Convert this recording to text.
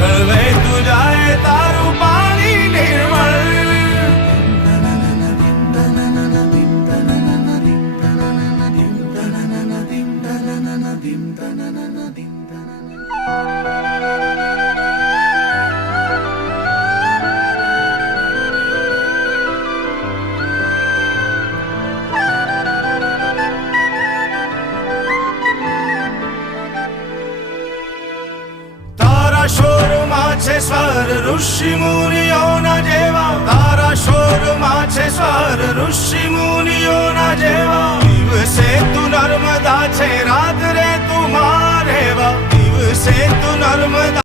વહેતું જાય તારું પાણી નિર્મળ. તારા શોરમાં છે સ્વર ઋષિ મુનિઓના જેવા. તારા શોરમાં છે સ્વર ઋષિ મુનિઓના જેવા. દિવસે તું નર્મદા છે રાત્રે તું મારેવા. દિવસે તું નર્મદા